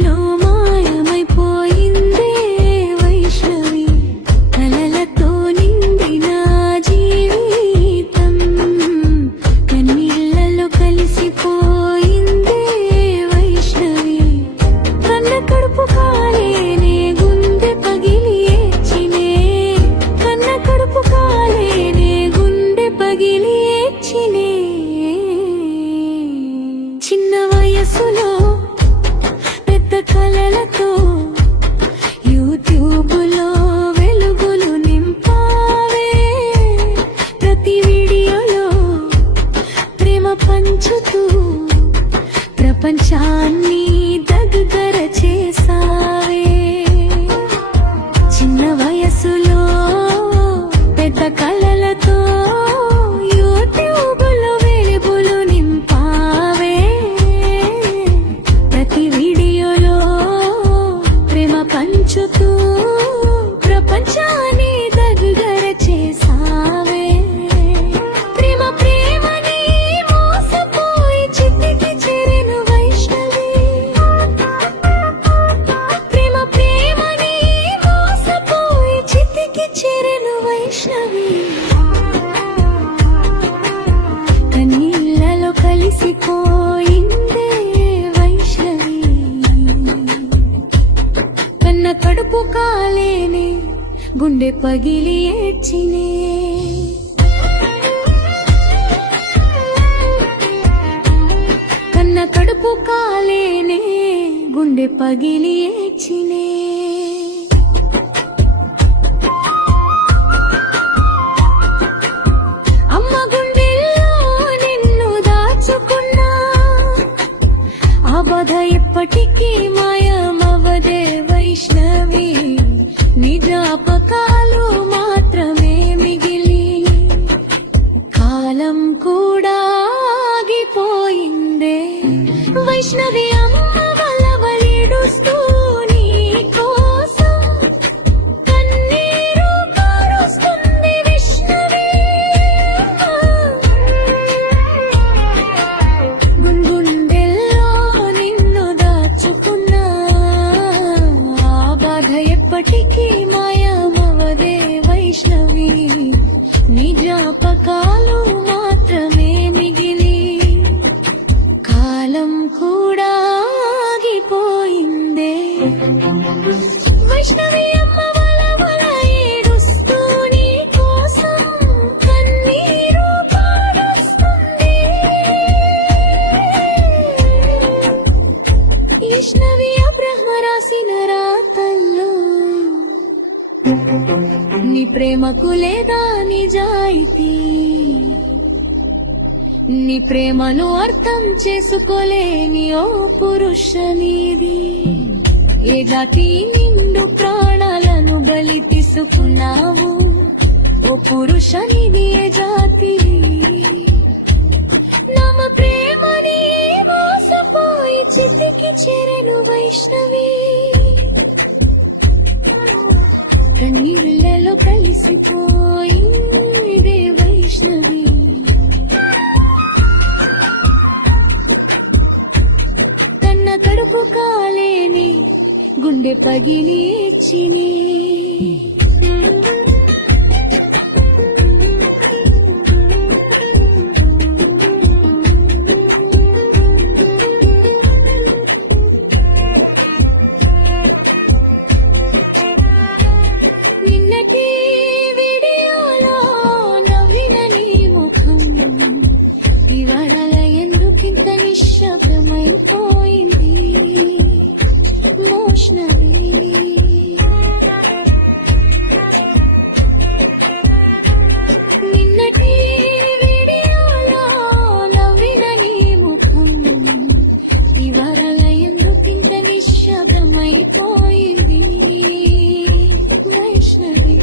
వయసులో మాయమైపోయిందే వైష్ణవి, కలలతో నిండిన జీవితం కన్నీళ్లలో కలిసిపోయిందే వైష్ణవి. కన్న కడుపు కాలేనే గుండె పగిలి ఏడ్చినే, కన్న కడుపు కాలేనే గుండె పగిలి ఏడ్చినే. చిన్న వయసులో పెద్ద కలలతో యూట్యూబ్లో వెలుగులు నింపావే, ప్రతి వీడియోలో ప్రేమ పంచుతూ ప్రపంచాన్ని దగ్గర చేసావే. చిన్న వయసులో పెద్ద కలలతో యూట్యూబ్లో వెలుగులు నింపావే, ప్రతి వీడియోలో ప్రేమ పంచుతూ ప్రపంచాన్ని దగ్గర చేసావే. ప్రేమ ప్రేమని మోసపోయి చితికి చేరెను వైష్ణవి, ప్రేమ ప్రేమని మోసపోయి చితికి చేరెను వైష్ణవి. కన్నీళ్లలో కలిసిపోయిందే వైష్ణవి, కన్న కడుపు కాలేనే గుండె పగిలి ఏడ్చినే. కన్న కడుపు కాలేనే గుండె పగిలి ఏడ్చినే. అమ్మ గుండెల్లో నిన్ను దాచుకున్నా, ఆ బాధ ఎప్పటికీ మాయమవదే వైష్ణవి. నీ జ్ఞాపకాలు మాత్రమే మిగిలి కాలం కూడా ఆగిపోయిందే వైష్ణవి. అమ్మ వలవలేడుస్తూ నీ కోసం కన్నీరు కారుస్తుంది విష్ణవి. గుండెల్లో నిన్ను దాచుకున్నా, ఆ బాధ ఎప్పటికీ మాయమవదే వైష్ణవి. నీ జ్ఞాపకాలు మాత్రమే మిగిలి కాలం కూడా ఆగిపోయిందే వైష్ణవి. అమ్మ వలవల ఏడుస్తూ నీ కోసం కన్నీరు కారుస్తుంది. వైష్ణవి బ్రహ్మ రాసిన రాతల్లో నీ ప్రేమకు లేదా నిజాయితీ, నీ ప్రేమను అర్థం చేసుకోలేని ఓ పురుష నీది. ఏ జాతి నిండు ప్రాణాలను బలి తీసుకున్నావు ఓ పురుష నీది, ఏ జాతి. నమ ప్రేమని మోసపోయి చితికి చేరెను వైష్ణవి, కన్నీళ్లలో కలిసిపోయిందే వైష్ణవి. కన్న కడుపు కాలేని గుండె పగిలి ఏడ్చినే. నిన్నటి వీడియోలో నవ్విన నీ ముఖం ఇవాళ ఎందుకింత నిశ్శబ్దమైపోయింది వైష్ణవి. నిన్నటి వీడియోలో నవ్విన నీ ముఖం ఇవాళ ఎందుకింత నిశ్శబ్దమైపోయింది వైష్ణవి.